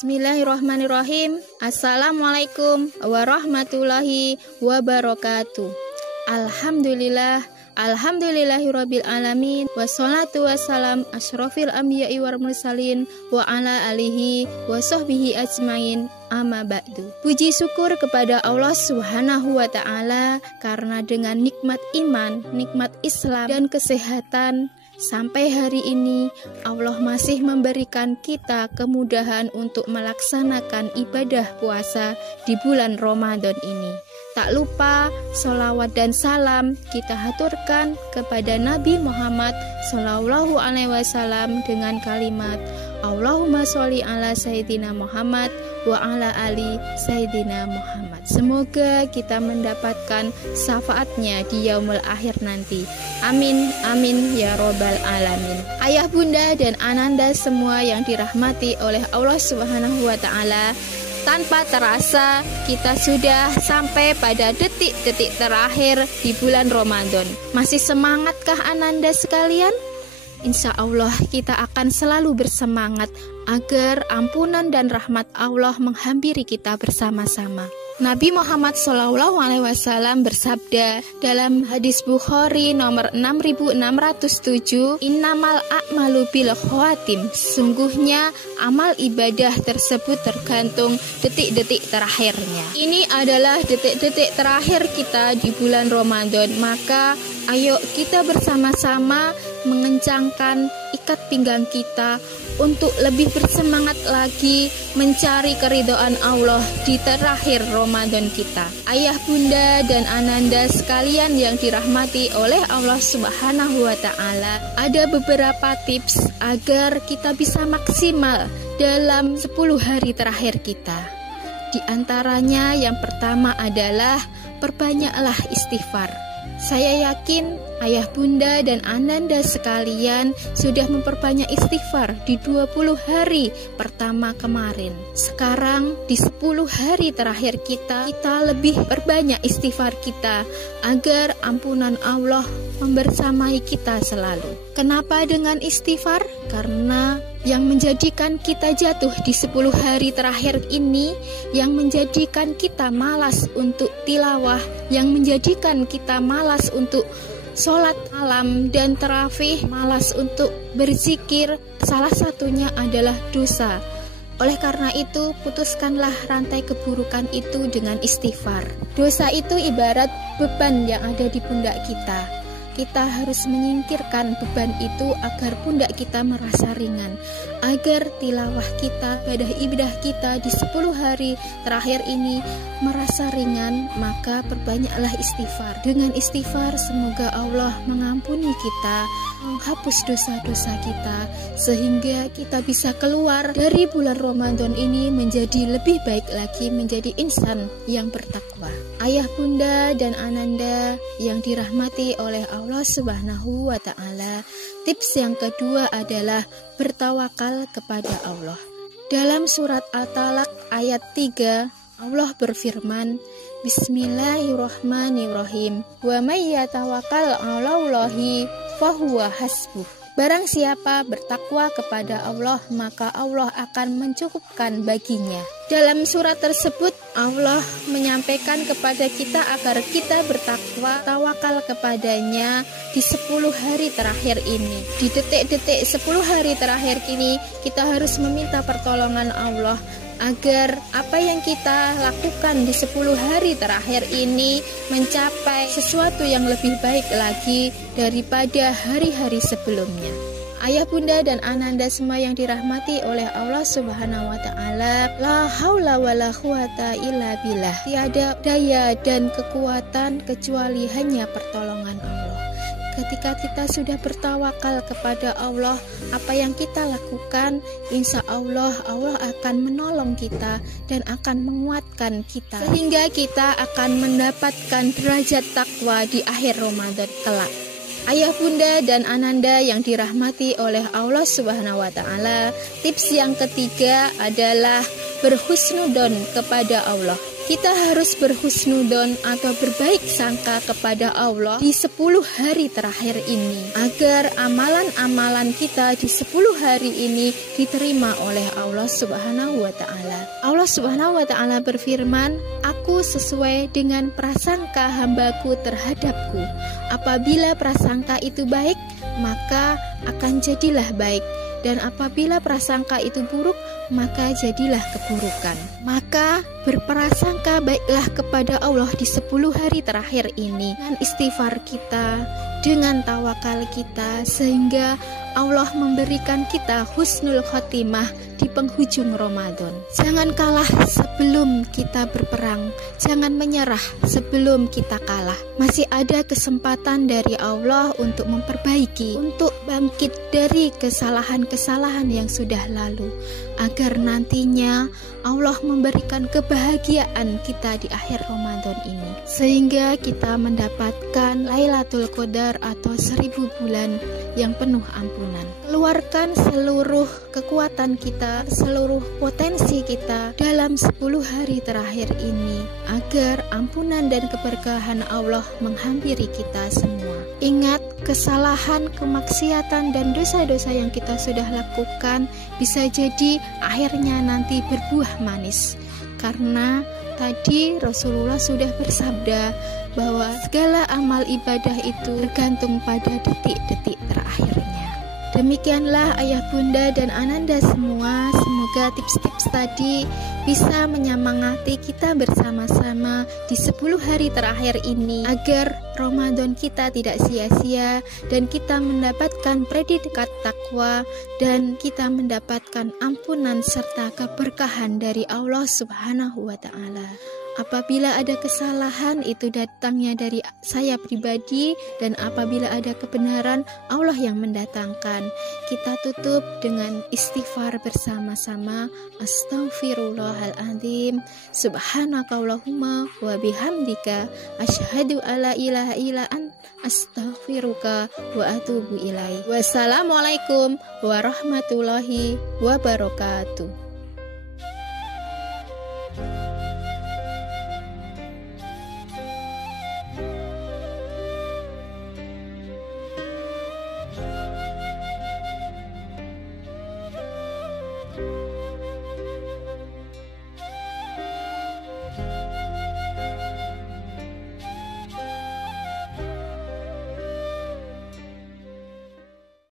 Bismillahirrahmanirrahim. Assalamualaikum warahmatullahi wabarakatuh. Alhamdulillahirabbil alamin. Wassalatu wassalam asyrofil anbiya'i wal mursalin wa ala alihi wa sahbihi ajmain. Amma ba'du. Puji syukur kepada Allah Subhanahu wa ta'ala karena dengan nikmat iman, nikmat Islam dan kesehatan sampai hari ini Allah masih memberikan kita kemudahan untuk melaksanakan ibadah puasa di bulan Ramadan ini. Tak lupa sholawat dan salam kita haturkan kepada Nabi Muhammad Sallallahu Alaihi Wasallam dengan kalimat Allahumma sholli ala Sayyidina Muhammad wa ala ali Sayyidina Muhammad. Semoga kita mendapatkan syafaatnya di yaumul akhir nanti. Amin, amin ya robbal alamin. Ayah, bunda, dan ananda semua yang dirahmati oleh Allah Subhanahu wa ta'ala, tanpa terasa kita sudah sampai pada detik-detik terakhir di bulan Ramadan. Masih semangatkah ananda sekalian? Insya Allah kita akan selalu bersemangat agar ampunan dan rahmat Allah menghampiri kita bersama-sama. Nabi Muhammad SAW bersabda dalam hadis Bukhari nomor 6607, Innamal a'malu bil khawatim. Sungguhnya amal ibadah tersebut tergantung detik-detik terakhirnya. Ini adalah detik-detik terakhir kita di bulan Ramadan. Maka ayo kita bersama-sama mengencangkan ikat pinggang kita untuk lebih bersemangat lagi mencari keridhaan Allah di terakhir Ramadan kita. Ayah, bunda, dan ananda sekalian yang dirahmati oleh Allah Subhanahu wa ta'ala, ada beberapa tips agar kita bisa maksimal dalam 10 hari terakhir kita. Di antaranya yang pertama adalah perbanyaklah istighfar. Saya yakin ayah, bunda, dan ananda sekalian sudah memperbanyak istighfar di 20 hari pertama kemarin. Sekarang di 10 hari terakhir kita lebih perbanyak istighfar kita agar ampunan Allah membersamai kita selalu. Kenapa dengan istighfar? Karena yang menjadikan kita jatuh di 10 hari terakhir ini, yang menjadikan kita malas untuk tilawah, yang menjadikan kita malas untuk sholat malam dan tarawih, malas untuk berzikir, salah satunya adalah dosa. Oleh karena itu, putuskanlah rantai keburukan itu dengan istighfar. Dosa itu ibarat beban yang ada di pundak kita. Kita harus menyingkirkan beban itu agar pundak kita merasa ringan, agar tilawah kita, ibadah kita di 10 hari terakhir ini merasa ringan. Maka perbanyaklah istighfar. Dengan istighfar semoga Allah mengampuni kita, menghapus dosa-dosa kita, sehingga kita bisa keluar dari bulan Ramadan ini menjadi lebih baik lagi, menjadi insan yang bertakwa. Ayah, bunda, dan ananda yang dirahmati oleh Allah Subhanahu wa ta'ala, tips yang kedua adalah bertawakal kepada Allah. Dalam surat At-Talaq ayat 3, Allah berfirman, Bismillahirrahmanirrahim. Wa may yatawakkal 'alallahi fahuwa hasbuh. Barang siapa bertakwa kepada Allah, maka Allah akan mencukupkan baginya. Dalam surat tersebut Allah menyampaikan kepada kita agar kita bertakwa, tawakal kepadanya di 10 hari terakhir ini. Di detik-detik 10 hari terakhir ini kita harus meminta pertolongan Allah agar apa yang kita lakukan di 10 hari terakhir ini mencapai sesuatu yang lebih baik lagi daripada hari-hari sebelumnya. Ayah, bunda, dan ananda semua yang dirahmati oleh Allah Subhanahu wa ta'ala, la haula wala quwata illa billah. Tiada daya dan kekuatan kecuali hanya pertolongan Allah. Ketika kita sudah bertawakal kepada Allah, apa yang kita lakukan, insya Allah akan menolong kita dan akan menguatkan kita, sehingga kita akan mendapatkan derajat takwa di akhir Ramadan kelak. Ayah bunda dan ananda yang dirahmati oleh Allah Subhanahu wa taala, tips yang ketiga adalah berhusnudon kepada Allah. Kita harus berhusnudon atau berbaik sangka kepada Allah di 10 hari terakhir ini, agar amalan-amalan kita di 10 hari ini diterima oleh Allah Subhanahu wa taala. Allah Subhanahu wa taala berfirman, "Aku sesuai dengan prasangka hambaku terhadapku. Apabila prasangka itu baik, maka akan jadilah baik. Dan apabila prasangka itu buruk, maka jadilah keburukan." Maka berprasangka baiklah kepada Allah di 10 hari terakhir ini dengan istighfar kita, dengan tawakal kita, sehingga Allah memberikan kita husnul khotimah di penghujung Ramadan. Jangan kalah sebelum kita berperang, jangan menyerah sebelum kita kalah. Masih ada kesempatan dari Allah untuk memperbaiki, untuk bangkit dari kesalahan-kesalahan yang sudah lalu, agar nantinya Allah memberikan kebahagiaan kita di akhir Ramadan ini, sehingga kita mendapatkan Lailatul Qadar atau 1000 bulan yang penuh ampunan. Keluarkan seluruh kekuatan kita, seluruh potensi kita dalam 10 hari terakhir ini, agar ampunan dan keberkahan Allah menghampiri kita semua. Ingat, kesalahan, kemaksiatan, dan dosa-dosa yang kita sudah lakukan bisa jadi akhirnya nanti berbuah manis. Karena tadi Rasulullah sudah bersabda bahwa segala amal ibadah itu tergantung pada detik-detik terakhirnya. Demikianlah ayah bunda dan ananda semua, semoga tips-tips tadi bisa menyemangati kita bersama-sama di 10 hari terakhir ini, agar Ramadan kita tidak sia-sia dan kita mendapatkan predikat takwa dan kita mendapatkan ampunan serta keberkahan dari Allah Subhanahu wa taala. Apabila ada kesalahan, itu datangnya dari saya pribadi, dan apabila ada kebenaran, Allah yang mendatangkan. Kita tutup dengan istighfar bersama-sama. Astaghfirullahaladzim, subhanakallahumma wa bihamdika, asyhadu alla ilaha illa anta, astaghfiruka wa atubu ilaik. Wassalamualaikum warahmatullahi wabarakatuh.